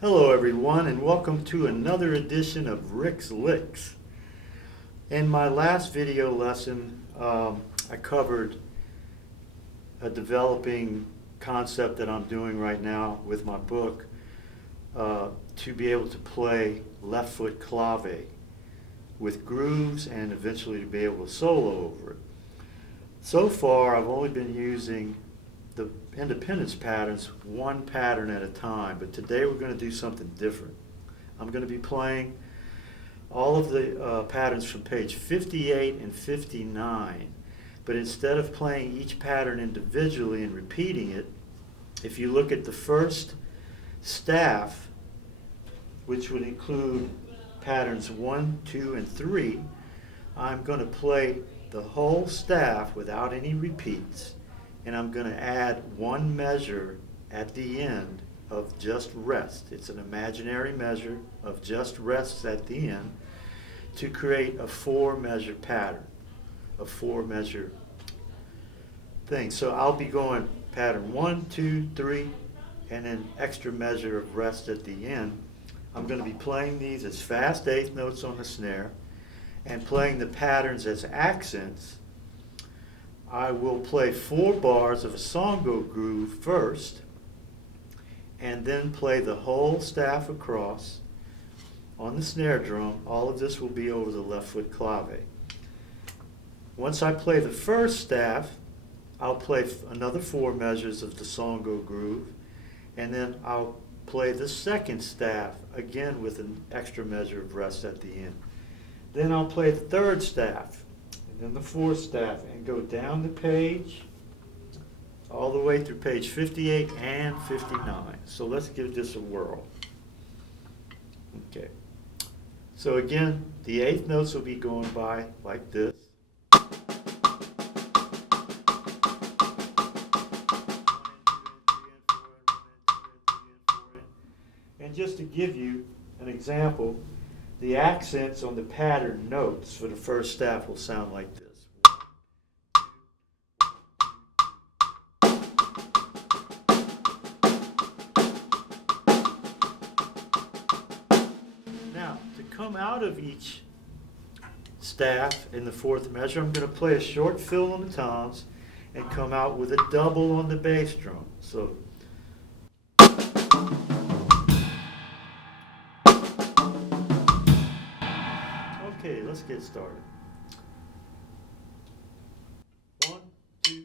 Hello everyone and welcome to another edition of Rick's Licks. In my last video lesson, I covered a developing concept that I'm doing right now with my book to be able to play left foot clave with grooves and eventually to be able to solo over it. So far I've only been using the independence patterns one pattern at a time, but today we're going to do something different. I'm going to be playing all of the patterns from page 58 and 59, but instead of playing each pattern individually and repeating it, if you look at the first staff, which would include patterns 1, 2, and 3, I'm going to play the whole staff without any repeats. And I'm going to add one measure at the end of just rest. It's an imaginary measure of just rests at the end to create a 4-measure pattern, a 4-measure thing. So I'll be going pattern 1, 2, 3, and then extra measure of rest at the end. I'm going to be playing these as fast eighth notes on the snare and playing the patterns as accents. I will play 4 bars of a songo groove first and then play the whole staff across on the snare drum. All of this will be over the left foot clave. Once I play the first staff, I'll play another 4 measures of the songo groove, and then I'll play the second staff again with an extra measure of rest at the end. Then I'll play the third staff, then the 4th staff, and go down the page all the way through page 58 and 59. So let's give this a whirl. Okay. So again, the eighth notes will be going by like this. And just to give you an example, the accents on the pattern notes for the first staff will sound like this. Now, to come out of each staff in the 4th measure, I'm going to play a short fill on the toms and come out with a double on the bass drum. So okay, let's get started. 1, 2.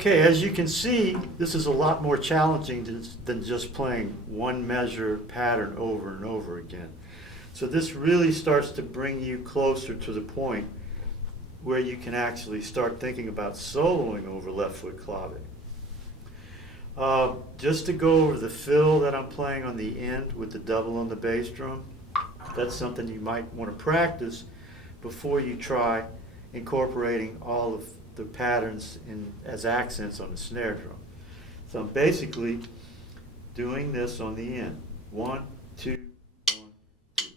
Okay, as you can see, this is a lot more challenging than just playing one measure pattern over and over again. So this really starts to bring you closer to the point where you can actually start thinking about soloing over left foot clave. Just to go over the fill that I'm playing on the end with the double on the bass drum, that's something you might want to practice before you try incorporating all of the patterns as accents on the snare drum. So I'm basically doing this on the end. 1, 2, 1, 2.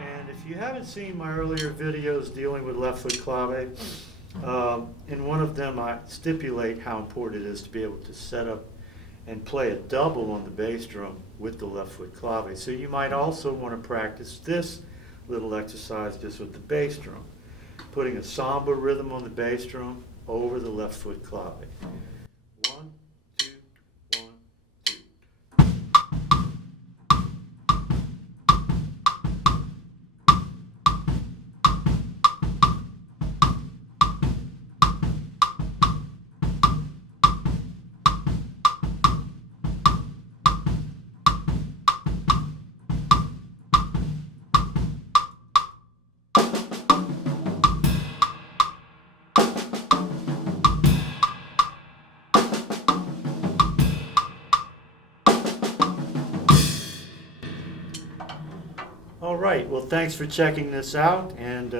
And if you haven't seen my earlier videos dealing with left foot clave, in one of them I stipulate how important it is to be able to set up and play a double on the bass drum with the left foot clave. So you might also want to practice this little exercise just with the bass drum, putting a samba rhythm on the bass drum over the left foot clave. 1, 2, 1, 2. All right, well, thanks for checking this out, and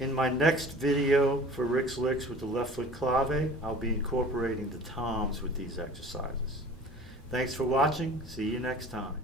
in my next video for Rick's Licks with the left foot clave, I'll be incorporating the toms with these exercises. Thanks for watching. See you next time.